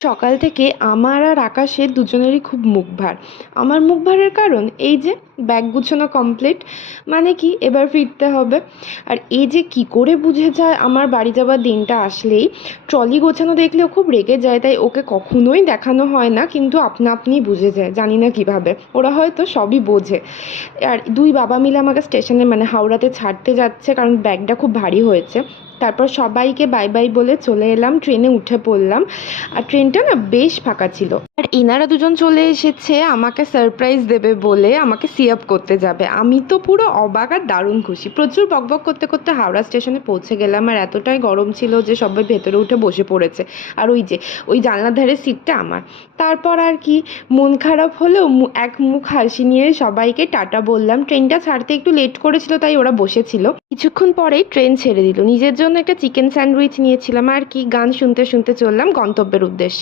সকাল থেকে আমার আর আকাশের দুজনেরই খুব মুখ ভার। আমার মুখ ভারের কারণ এই যে ব্যাগ গুছানো কমপ্লিট, মানে কি এবার ফিরতে হবে। আর এই যে কি করে বুঝে যায় আমার বাড়ি যাবার দিনটা আসলেই, ট্রলি গোছানো দেখলেও খুব রেগে যায়, তাই ওকে কখনোই দেখানো হয় না, কিন্তু আপনা আপনিই বুঝে যায়, জানি না কিভাবে, ওরা হয়তো সবই বোঝে। আর দুই বাবা মিলে আমাকে স্টেশনে মানে হাওড়াতে ছাড়তে যাচ্ছে, কারণ ব্যাগটা খুব ভারী হয়েছে। তারপর সবাইকে বাই বাই বলে চলে এলাম, ট্রেনে উঠে পড়লাম। আর ট্রেনটা না বেশ ফাঁকা ছিল। আর এনারা দুজন চলে এসেছে আমাকে সারপ্রাইজ দেবে বলে, আমাকে সি আপ করতে যাবে। আমি তো পুরো অবাক আর দারুণ খুশি। প্রচুর বকবক করতে করতে হাওড়া স্টেশনে পৌঁছে গেলাম, আর এতটাই গরম ছিল যে সবাই ভেতরে উঠে বসে পড়েছে। আর ওই যে ওই জানলার ধারের সিটটা আমার। তারপর আর কি, মন খারাপ হলেও এক মুখ হাসি নিয়ে সবাইকে টাটা বললাম। ট্রেনটা ছাড়তে একটু লেট করেছিল, তাই ওরা বসেছিল। কিছুক্ষণ পরেই ট্রেন ছেড়ে দিল। নিজের জন্য একটা চিকেন স্যান্ডউইচ নিয়েছিলাম, আর কি গান শুনতে শুনতে চললাম গন্তব্যের উদ্দেশ্যে।